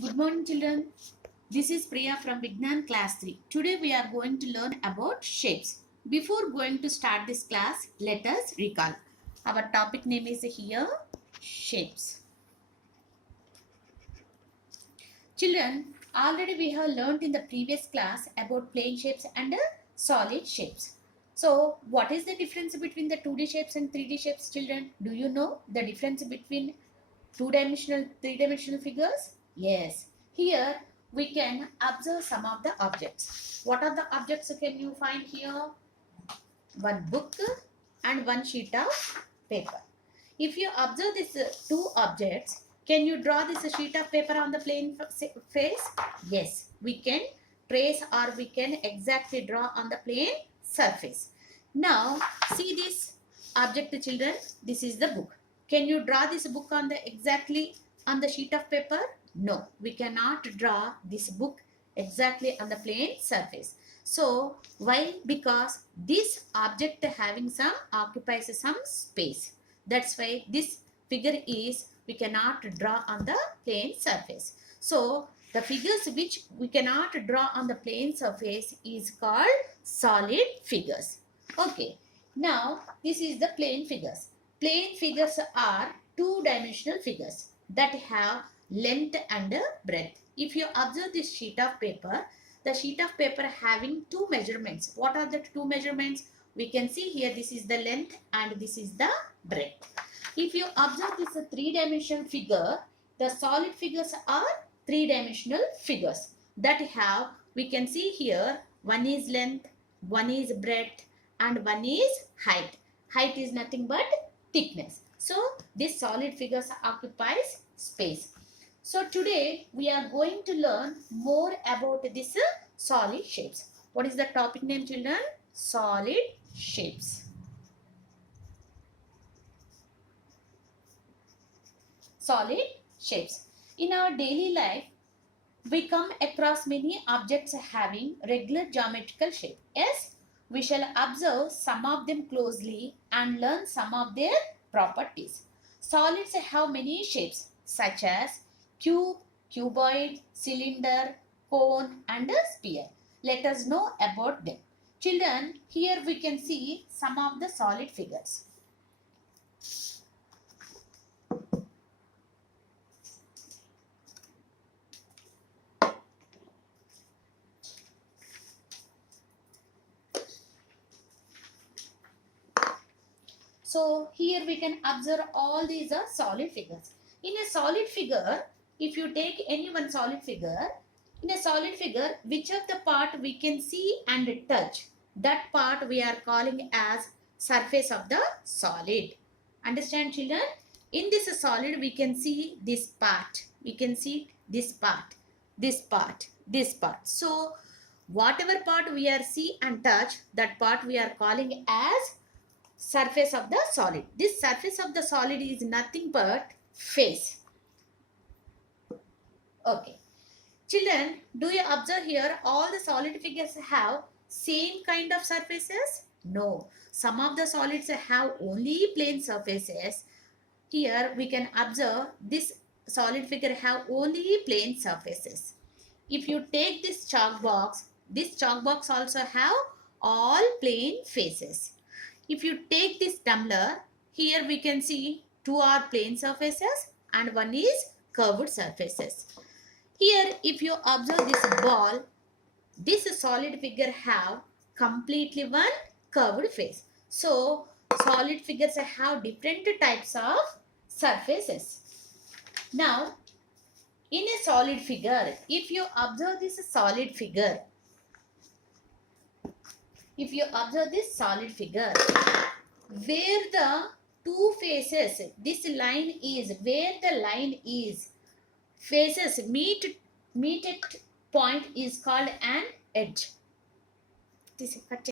Good morning, children. This is Priya from Vignan class 3. Today we are going to learn about shapes. Before going to start this class, let us recall. Our topic name is here shapes. Children, already we have learned in the previous class about plane shapes and solid shapes. So, what is the difference between the 2D shapes and 3D shapes, children? Do you know the difference between two-dimensional, three-dimensional figures? Yes. Here we can observe some of the objects. What are the objects can you find here? One book and one sheet of paper. If you observe these two objects, can you draw this sheet of paper on the plane face? Yes, we can trace or we can exactly draw on the plane surface. Now, see this object, children. This is the book. Can you draw this book on the exactly on the sheet of paper? No, we cannot draw this book exactly on the plane surface. So, why? Because this object having some occupies some space. That's why this figure is we cannot draw on the plane surface. So, the figures which we cannot draw on the plane surface is called solid figures. Okay. Now, this is the plane figures. Plane figures are two-dimensional figures that have length and breadth. If you observe this sheet of paper, the sheet of paper having two measurements. What are the two measurements? We can see here this is the length and this is the breadth. If you observe this three-dimensional figure, the solid figures are three-dimensional figures that have, we can see here, one is length, one is breadth and one is height. Height is nothing but thickness. So, this solid figures occupies space. So, today we are going to learn more about this solid shapes. What is the topic name, children? Solid shapes. Solid shapes. In our daily life, we come across many objects having regular geometrical shape. Yes, we shall observe some of them closely and learn some of their properties. Solids have many shapes such as cube, cuboid, cylinder, cone and sphere. Let us know about them. Children, here we can see some of the solid figures. So here we can observe all these are solid figures. In a solid figure, if you take any one solid figure, in a solid figure, which of the part we can see and touch, that part we are calling as surface of the solid. Understand, children? In this solid, we can see this part. We can see this part, this part, this part. So, whatever part we are see and touch, that part we are calling as surface of the solid. This surface of the solid is nothing but face. Okay. Children, do you observe here all the solid figures have same kind of surfaces? No. Some of the solids have only plane surfaces. Here we can observe this solid figure have only plane surfaces. If you take this chalk box also have all plane faces. If you take this tumbler, here we can see two are plane surfaces and one is curved surfaces. Here, if you observe this ball, this solid figure have completely one curved face. So, solid figures have different types of surfaces. Now, in a solid figure, if you observe this solid figure, where the two faces, this line is, where the line is, faces meet at point is called an edge. This is